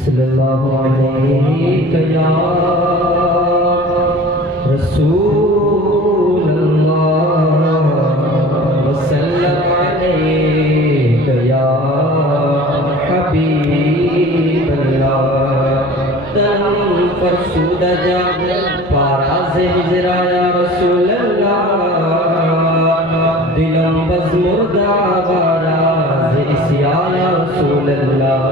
सल्लल्लाहु अलैहि या रसूल अल्लाह वसल्लम अलैहि या हबीब अल्लाह तन फरसूदा जा पाराज़ हिजरा या रसूल अल्लाह दिलम बज़ मुर्दा वाराज़ इस्या या रसूल अल्लाह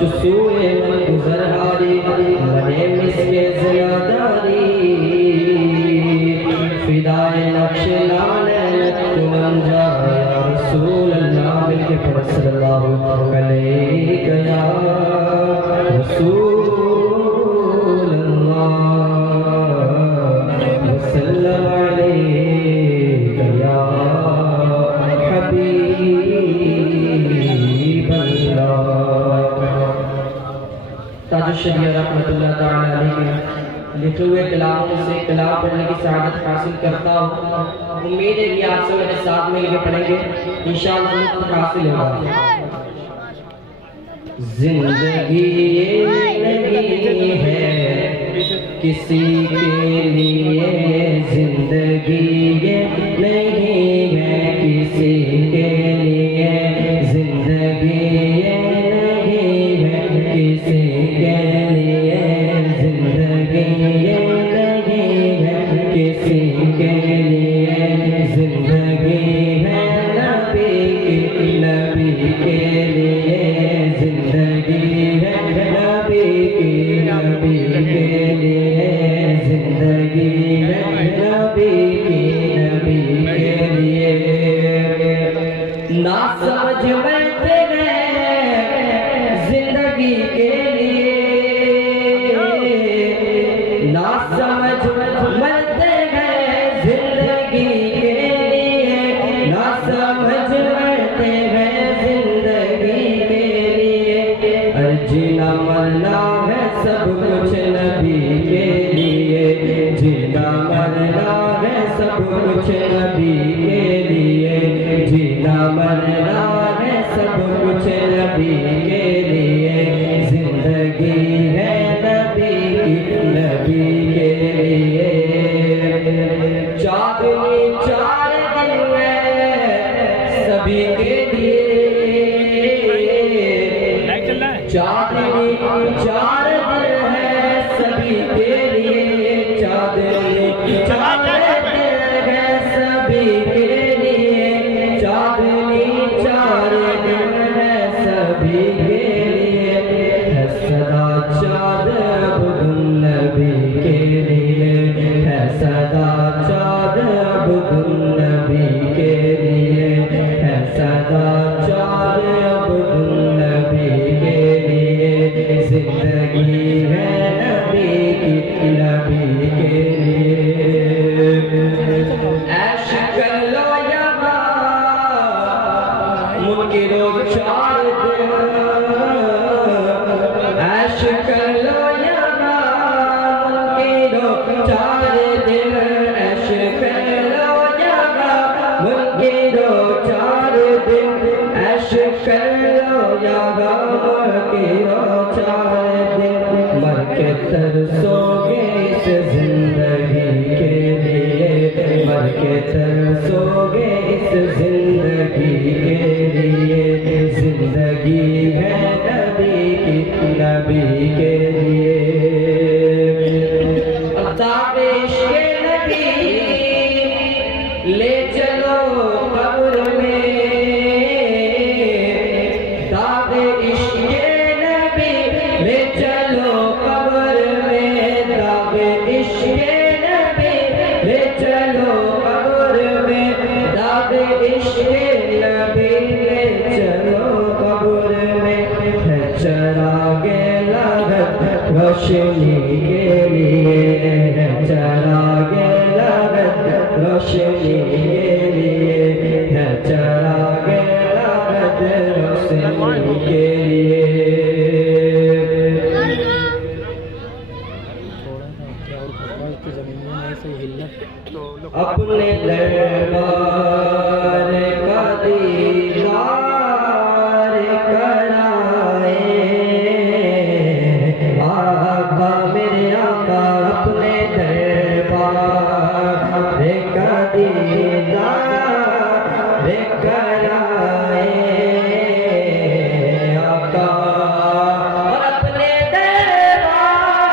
जुसूए मन गुज़र हारी मने मिसके ज़ियादारी फिदाए नक्श लालत तुमन जा या रसूल अल्लाह मिलके पढ़ सल्लल्लाहु अलैहि या रसूल अल्लाह वसल्लम अलैहि या हबीब अल्लाह। ताजुश शरीया रहमतुल्लाह ताला अलैहि के लिखे हुए कलामों से कलाम पढ़ने की सआदत हासिल करता हूँ। उम्मीद है कि आप सब मेरे साथ मिलकर पढ़ेंगे, इंशाअल्लाह हासिल होगा। जिंदगी ये नहीं है किसी के लिए, जिंदगी ये नहीं है किसी के लिए, जिंदगी ये नहीं है किसी के लिए, जिंदगी ये नहीं है किसी के लिए, जिंदगी है नबी के लिए, जिंदगी है नबी के लिए, जिंदगी है नबी के लिए। ना समझ बैठे हैं जिंदगी के लिए, ना समझ बैठे हैं जिंदगी के लिए, ना समझ बैठे हैं जिंदगी के लिए। जीना मरना है सब कुछ नबी के लिए, जीना मरना है सब कुछ नबी के लिए, जीना मरना है सब कुछ नबी के लिए, जिंदगी है नबी के लिए। चांदनी 4 दिन है सभी के लिए, चांदनी 4 दिन है सभी के लिए, चांदनी 4 दिन है सभी के लिए, चांदनी 4 दिन है सभी के लिए। है सदा चाँद अब्दुल नबी के लिए, है सदा चाँद अब्दुल नबी के लिए, है सदा चाँद अब्दुल नबी के लिए, जिंदगी है नबी के लिए। ऐश कर लो यहाँ मुनकिरो 4 दिन, ऐश कर लो यहाँ मुनकिरो 4 दिन, ऐश कर लो यहाँ मुनकिरो 4 दिन, ऐश कर लो यहाँ मुनकिरो 4 दिन। मर के तरसोगे इस जिंदगी के लिए, मर के तरसोगे इस जिंदगी के लिए, जिंदगी है नबी के लिए। ताबिश के नबी ले चलो कब्र में, ताबिश के नबी ले चलो कब्र में, ताबिश के नबी ले चलो कब्र में, ताबिश के नबी ले चलो कब्र में। है चरागे लागत रोशनी के लिए, है चरागे लागत रोशनी के लिए, है चरागे लागत रोशनी के लिए। अपने दरबार का दीदार कराए दीदार कराए आका और अपने दरबार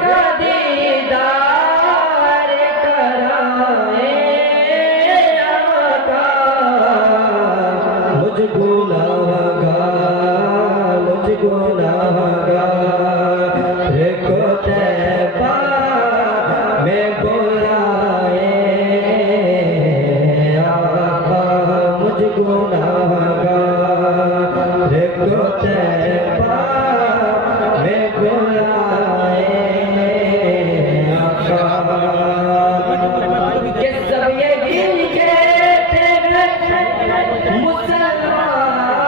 का दीदार कराए आका मुझ गुनाहगार को तैबा में बुलाए आका मुझ गुनाहगार को तैबा में बुलाए आका कि सब ये दिल कहते हैं मुसलमान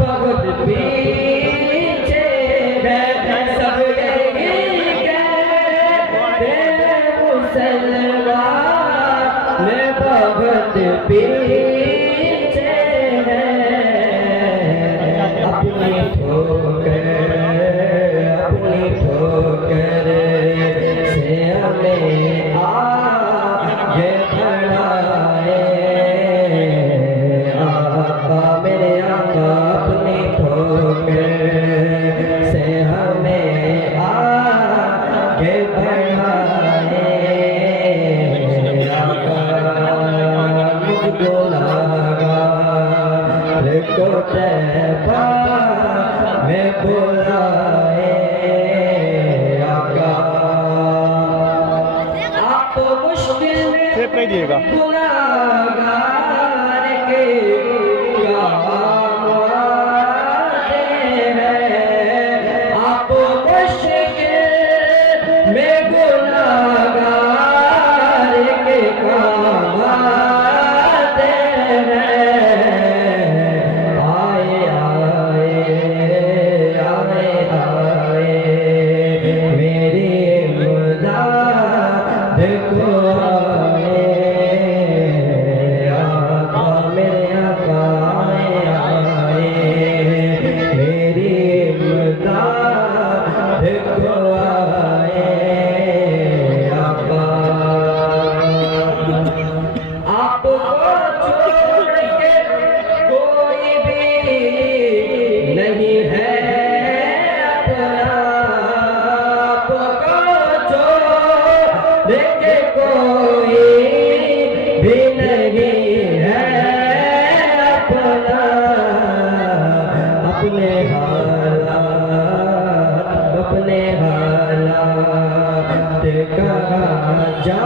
बहुत पीछे है सब यही कहते हैं मुसलमान में बहुत पीछे है अपनी ठोकर से हमें आगे बढ़ाए आका मेरे आका अपनी ठोकर से हमें आगे बढ़ाए आका मुझ गुनाहगार को तैबा में बुलाए आका आप मुश्किल में गुनाहगार के काम आते हैं आप मुश्किल में गुनाहगार के काम आते हैं आए मेरी इमदाद को आए आका मेरे आका आए मेरी इमदाद को आए आका आपको छोड़ के कोई भी नहीं है अपना आपको छोड़ के कोई भी नहीं है अपना अपने हालात का जा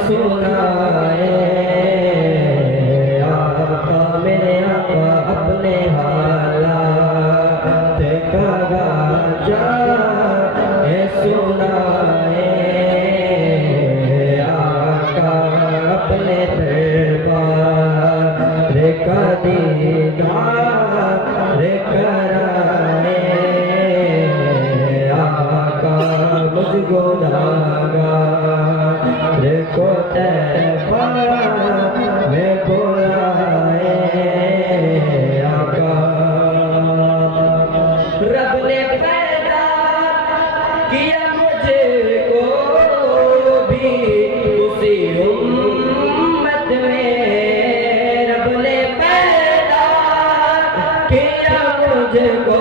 सुनाए आका मेरे आका अपने हालात का जा सुनाए आका अपने दरबार का दीदार कराए आका मुझ गुनाहगार को तैबा में बुलाए आका रब ने पैदा किया मुझको भी उसी उम्मत में रब ने पैदा किया मुझको